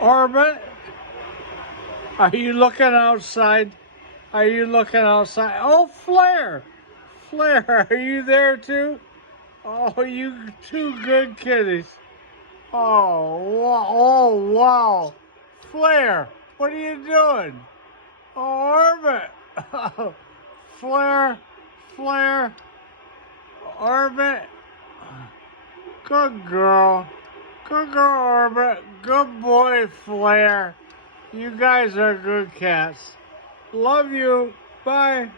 Orbit, are you looking outside? Are you looking outside? Oh, Flare! Flare, are you there too? Oh, you two good kitties. Oh, wow. Flare, what are you doing? Oh, Orbit. Flare, Flare, Orbit. Good girl. Good girl, Orbit. Good boy, Flare. You guys are good cats. Love you. Bye.